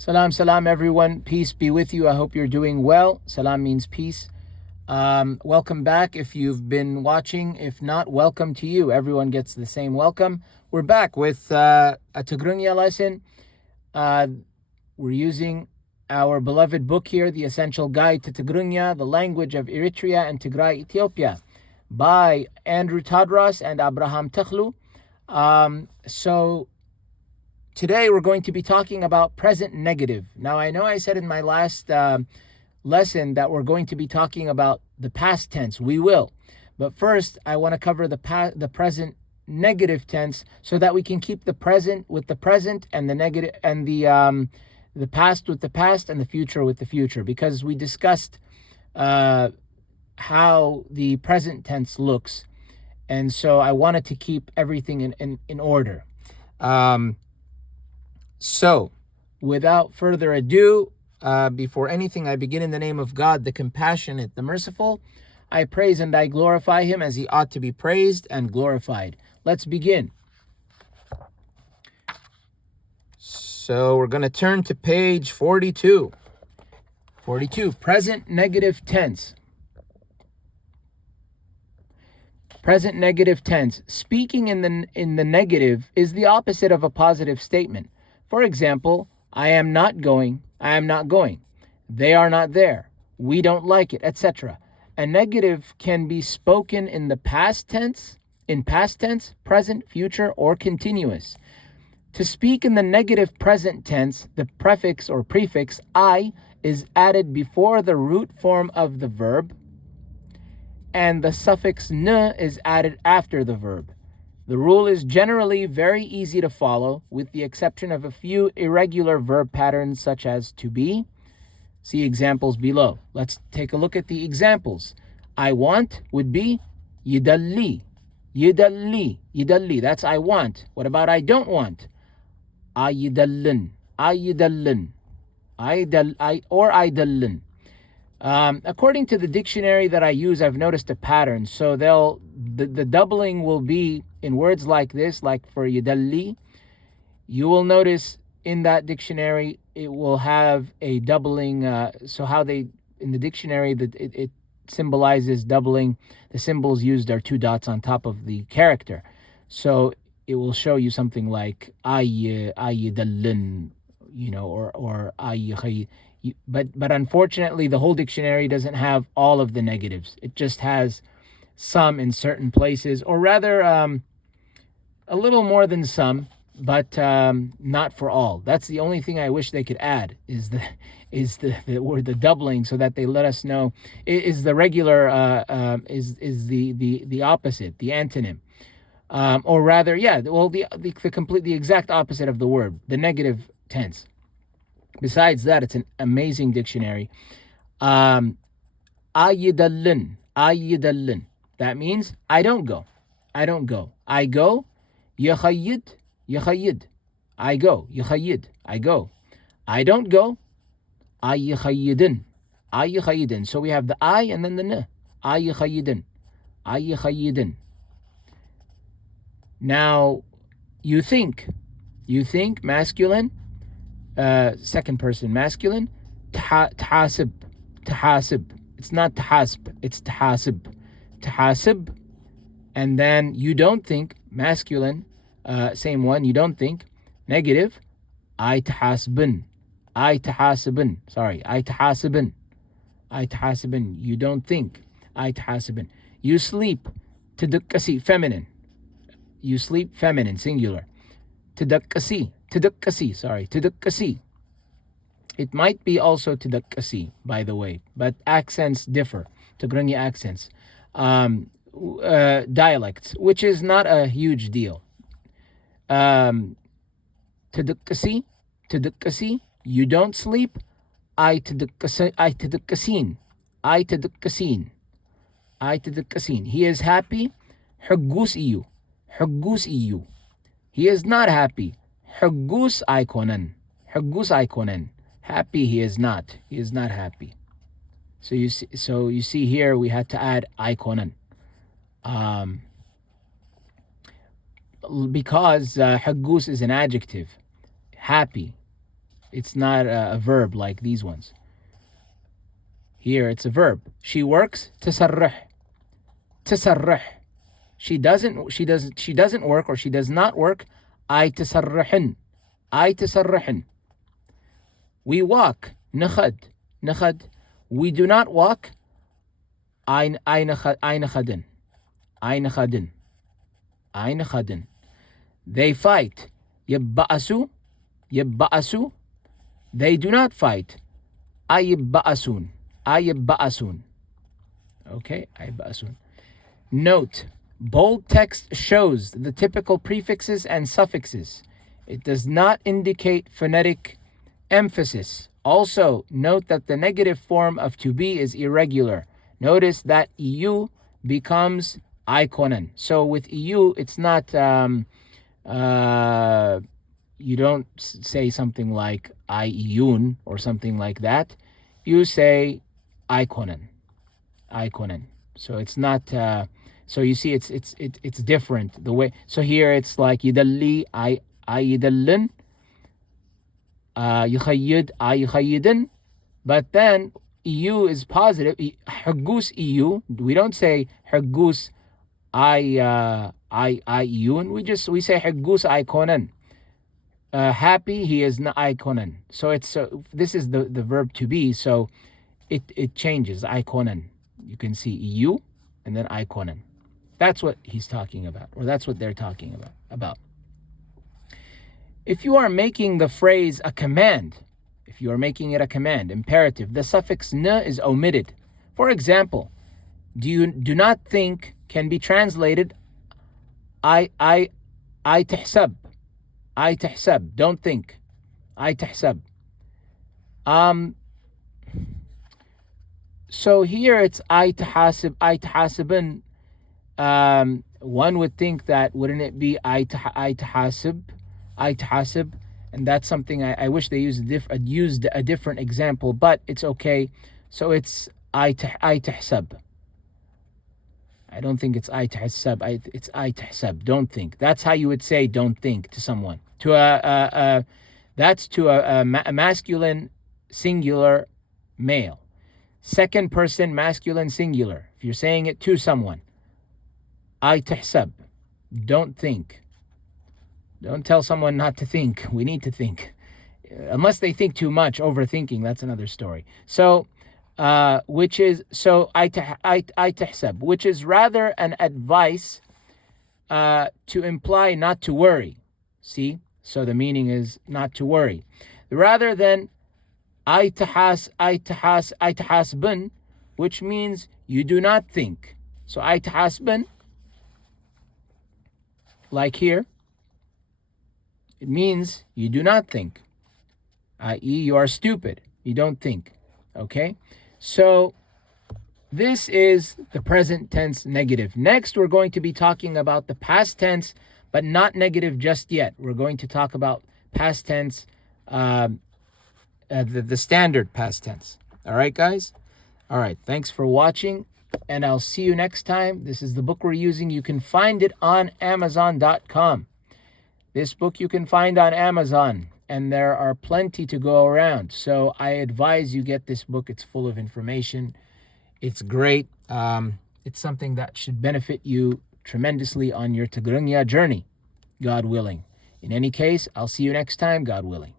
Salam, salam, everyone. Peace be with you. I hope you're doing well. Salam means peace. Welcome back if you've been watching. If not, welcome to you. Everyone gets the same welcome. We're back with a Tigrigna lesson. We're using our beloved book here, The Essential Guide to Tigrigna, the language of Eritrea and Tigray, Ethiopia, by Andrew Tadros and Abraham Tukhlu. So today we're going to be talking about present negative. Now, I know I said in my last lesson that we're going to be talking about the past tense. We will. But first, I want to cover the present negative tense so that we can keep the present with the present and the negative and the past with the past and the future with the future, because we discussed how the present tense looks. And so I wanted to keep everything in order. So, without further ado, before anything, I begin in the name of God, the compassionate, the merciful. I praise and I glorify him as he ought to be praised and glorified. Let's begin. So, we're going to turn to page 42. 42, present negative tense. Present negative tense. Speaking in the negative is the opposite of a positive statement. For example, I am not going, I am not going. They are not there, we don't like it, etc. A negative can be spoken in the past tense, present, future, or continuous. To speak in the negative present tense, the prefix or prefix I is added before the root form of the verb, and the suffix n is added after the verb. The rule is generally very easy to follow, with the exception of a few irregular verb patterns such as to be. See examples below. Let's take a look at the examples. I want would be yidalli. Yidalli. Yidalli. That's I want. What about I don't want? Ayidallin. Ayidallin. Or aydallin. According to the dictionary that I use, I've noticed a pattern. So the doubling will be in words like this, like for yidalli. You will notice in that dictionary it will have a doubling. So how they in the dictionary that it symbolizes doubling. The symbols used are two dots on top of the character. So it will show you something like ayidallin, or ay. But unfortunately, the whole dictionary doesn't have all of the negatives. It just has some in certain places, or rather, a little more than some, but not for all. That's the only thing I wish they could add is the word the doubling, so that they let us know is the regular is the opposite, the antonym, or rather, the exact opposite of the word, the negative tense. Besides that, it's an amazing dictionary. Ayidallin. Ayidallin. That means I don't go. I don't go. I go. Yakhayid. Yakhayid. I go. Yakhayid. I go. I don't go. Ayyakhayidin. Ayyakhayidin. So we have the I and then the n. Ayyakhayidin. Ayyakhayidin. Now, you think masculine. Second person masculine, tahasib. It's not tahasb, it's tahasib. And then you don't think, masculine, same one, you don't think, negative, I tahasibin. I tahasibin. You don't think, I tahasibin. You sleep, tadukasi, feminine. You sleep, feminine, singular. Tadukasi. It might be also Tidakkasi, by the way, but accents differ, Tigrigna accents. Dialects, which is not a huge deal. Tidakkasi, you don't sleep, I tidakkasin. He is happy, huggus iyu. He is not happy, huggus aykonan. Happy he is not. He is not happy. So you see here we had to add aykonan. Because huggus is an adjective. Happy. It's not a verb like these ones. Here it's a verb. She works تسرح. تسرح. She doesn't work or she does not work. أي تسرحن. أي تسرحن. We walk نخد. نخد. We do not walk. أي نخدن. أي نخدن. أي نخدن. They fight. يبأسوا. يبأسوا. They do not fight. أي يبأسون. أي يبأسون. Okay, أي يبأسون. Note, bold text shows the typical prefixes and suffixes. It does not indicate phonetic emphasis. Also, note that the negative form of to be is irregular. Notice that EU becomes iconen. So with EU, it's not, you don't say something like IEUN or something like that. You say iconen. Iconen. So it's not, so you see it's different the way. So here it's like يدلي I يدلن, يخيد I يخيدن, but then EU is positive. حقوس EU. We don't say حقوس I يون. We say حقوس iconen. Happy, he is not iconen. So it's this is the verb to be. So it changes iconen. You can see EU and then iconen. That's what he's talking about, or that's what they're talking about. If you are making the phrase a command, if you are making it a command, imperative, the suffix n is omitted. For example, do not think can be translated I تحسب. I تحسب. Don't think. I تحسب. So here it's I تحاسب. I تحاسبن. One would think that wouldn't it be I تحاسب. I تحاسب. And that's something I wish they used a different example, but it's okay. So it's I تحسب. I don't think it's I تحسب. It's I تحسب. Don't think. That's how you would say don't think to someone. That's to a masculine singular male. Second person masculine singular. If you're saying it to someone, I تحسب. Don't think. Don't tell someone not to think. We need to think. Unless they think too much, overthinking, that's another story. So, which is, so I تحسب, which is rather an advice to imply not to worry. See? So the meaning is not to worry. Rather than I تحاسبن, which means you do not think. So I تحاسبن, like here, it means you do not think, i.e. you are stupid. You don't think. Okay? So this is the present tense negative. Next, we're going to be talking about the past tense, but not negative just yet. We're going to talk about past tense, the standard past tense. All right, guys? All right. Thanks for watching, and I'll see you next time. This is the book we're using. You can find it on Amazon.com. This book you can find on Amazon, and there are plenty to go around. So I advise you get this book. It's full of information. It's great. It's something that should benefit you tremendously on your Tigrigna journey, God willing. In any case, I'll see you next time, God willing.